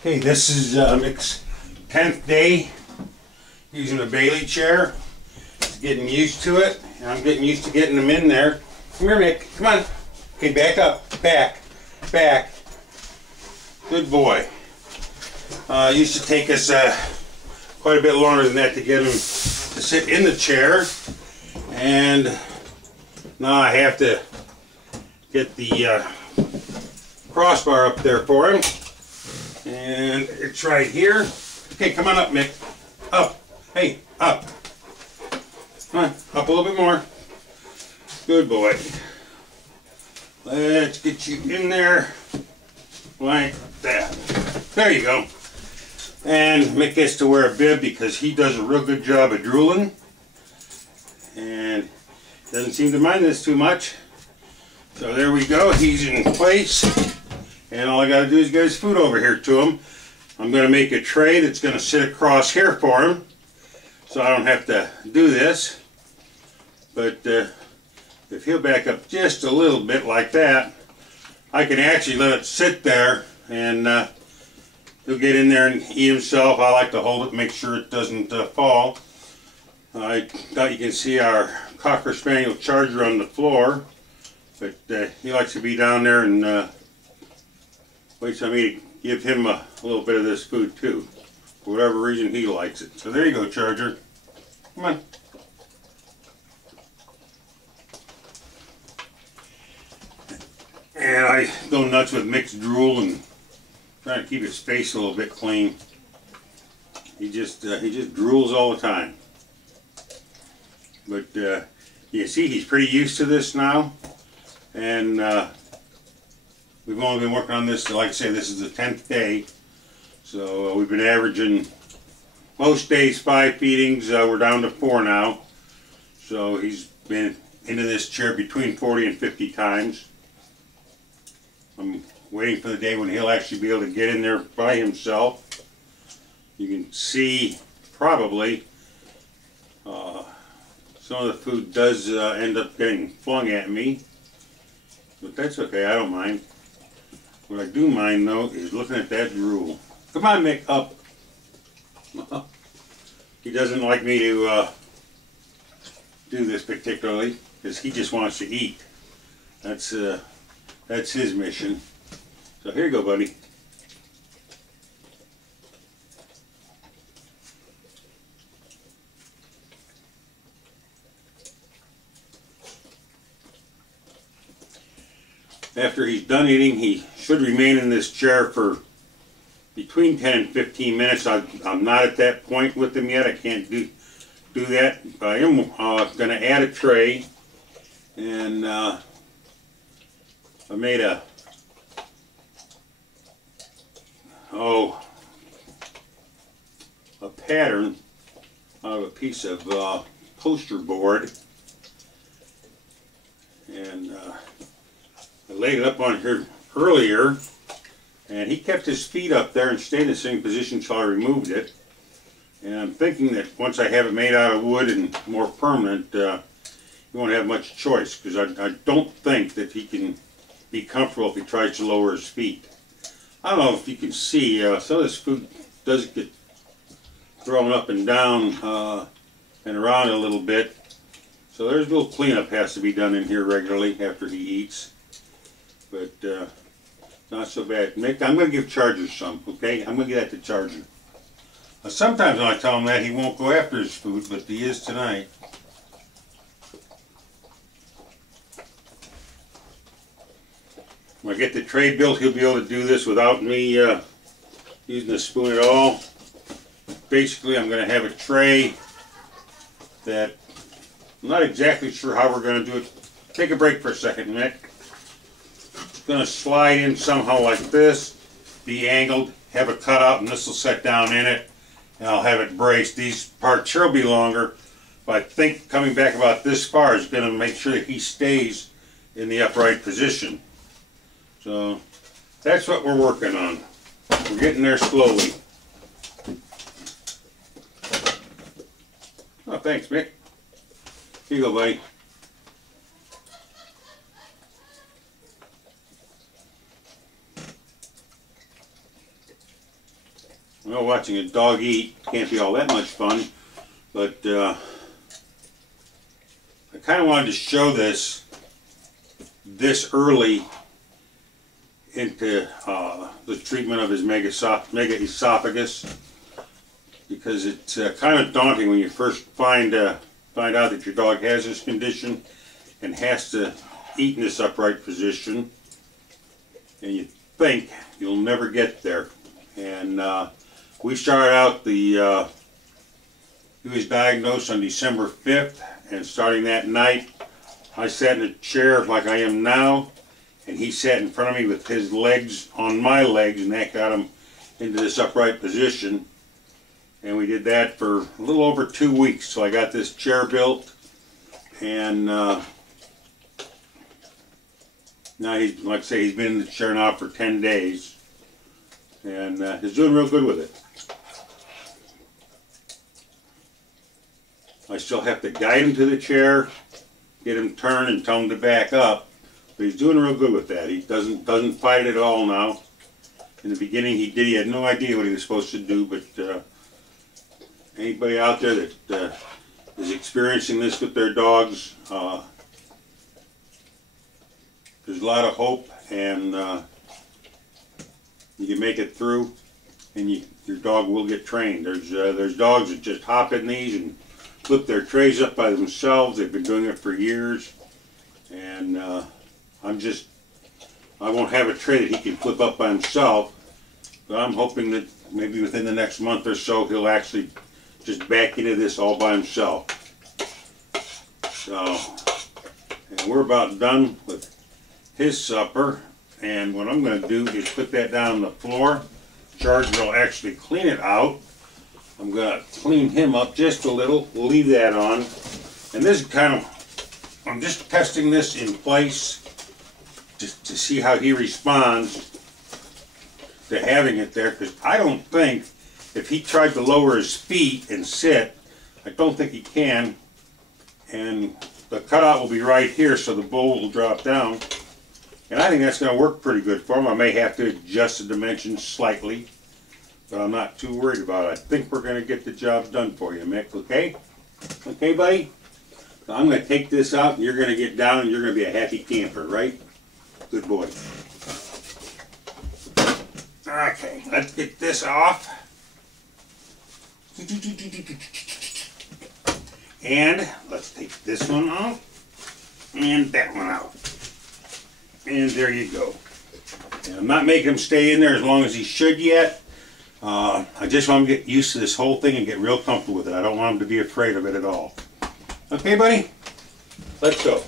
Okay, this is Mick's 10th day using a Bailey chair. He's getting used to it, and I'm getting used to getting him in there. Come here, Mick. Come on. Okay, back up. Back. Back. Good boy. Used to take us quite a bit longer than that to get him to sit in the chair, and now I have to get the crossbar up there for him. And it's right here. Okay, come on up, Mick. Up. Hey, up. Come on, up a little bit more. Good boy. Let's get you in there like that. There you go. And Mick gets to wear a bib because he does a real good job of drooling. And doesn't seem to mind this too much. So there we go. He's in place. And all I got to do is get his food over here to him. I'm going to make a tray that's going to sit across here for him, so I don't have to do this. But if he'll back up just a little bit like that, I can actually let it sit there, and he'll get in there and eat himself. I like to hold it, make sure it doesn't fall. I thought you can see our Cocker Spaniel Charger on the floor, but he likes to be down there and waits on me to give him a little bit of this food too. For whatever reason, he likes it. So there you go, Charger. Come on. And I go nuts with Mick's drool and trying to keep his face a little bit clean. He just drools all the time. But you see, he's pretty used to this now, and we've only been working on this, like I say, this is the 10th day. So we've been averaging most days 5 feedings. We're down to 4 now. So he's been into this chair between 40 and 50 times. I'm waiting for the day when he'll actually be able to get in there by himself. You can see probably some of the food does end up getting flung at me. But that's okay, I don't mind. What I do mind, though, is looking at that drool. Come on, Mick, up. He doesn't like me to do this particularly, because he just wants to eat. That's his mission. So here you go, buddy. After he's done eating, he should remain in this chair for between 10 and 15 minutes. I'm not at that point with him yet. I can't do that. But I am going to add a tray, and I made a pattern out of a piece of poster board, and I laid it up on here earlier, and he kept his feet up there and stayed in the same position until I removed it. And I'm thinking that once I have it made out of wood and more permanent, he won't have much choice, because I don't think that he can be comfortable if he tries to lower his feet. I don't know if you can see, some of this food does get thrown up and down and around a little bit. So there's a little cleanup has to be done in here regularly after he eats. But not so bad. Mick, I'm going to give Charger some, okay? I'm going to give that to Charger. Sometimes when I tell him that, he won't go after his food, but he is tonight. When I get the tray built, he'll be able to do this without me using a spoon at all. Basically, I'm going to have a tray that I'm not exactly sure how we're going to do it. Take a break for a second, Mick. Going to slide in somehow like this, be angled, have a cutout, and this will set down in it, and I'll have it braced. These parts here will be longer, but I think coming back about this far is going to make sure that he stays in the upright position. So that's what we're working on. We're getting there slowly. Oh, thanks, Mick. Here you go, buddy. I know watching a dog eat can't be all that much fun, but I kind of wanted to show this early into the treatment of his megaesophagus, because it's kind of daunting when you first find out that your dog has this condition and has to eat in this upright position, and you think you'll never get there. And we started out he was diagnosed on December 5th, and starting that night I sat in a chair like I am now, and he sat in front of me with his legs on my legs, and that got him into this upright position. And we did that for a little over 2 weeks, so I got this chair built, and now he's, like I say, he's been in the chair now for 10 days, and he's doing real good with it. I still have to guide him to the chair, get him turned and tell him to back up, but he's doing real good with that. He doesn't fight it at all now. In the beginning he had no idea what he was supposed to do, but anybody out there that is experiencing this with their dogs, there's a lot of hope, and you can make it through, and your dog will get trained. There's dogs that just hop in these and flip their trays up by themselves. They've been doing it for years, and I won't have a tray that he can flip up by himself, but I'm hoping that maybe within the next month or so he'll actually just back into this all by himself. So, and we're about done with his supper, and what I'm going to do is put that down on the floor. Charge will actually clean it out. I'm going to clean him up just a little. We'll leave that on. And this is kind of, I'm just testing this in place just to see how he responds to having it there, because I don't think, if he tried to lower his feet and sit, I don't think he can. And the cutout will be right here, so the bowl will drop down. And I think that's going to work pretty good for him. I may have to adjust the dimensions slightly, but I'm not too worried about it. I think we're going to get the job done for you, Mick, okay? Okay, buddy? So I'm going to take this out, and you're going to get down, and you're going to be a happy camper, right? Good boy. Okay, let's get this off. And let's take this one off, and that one out. And there you go. And I'm not making him stay in there as long as he should yet. I just want him to get used to this whole thing and get real comfortable with it. I don't want him to be afraid of it at all. Okay, buddy? Let's go.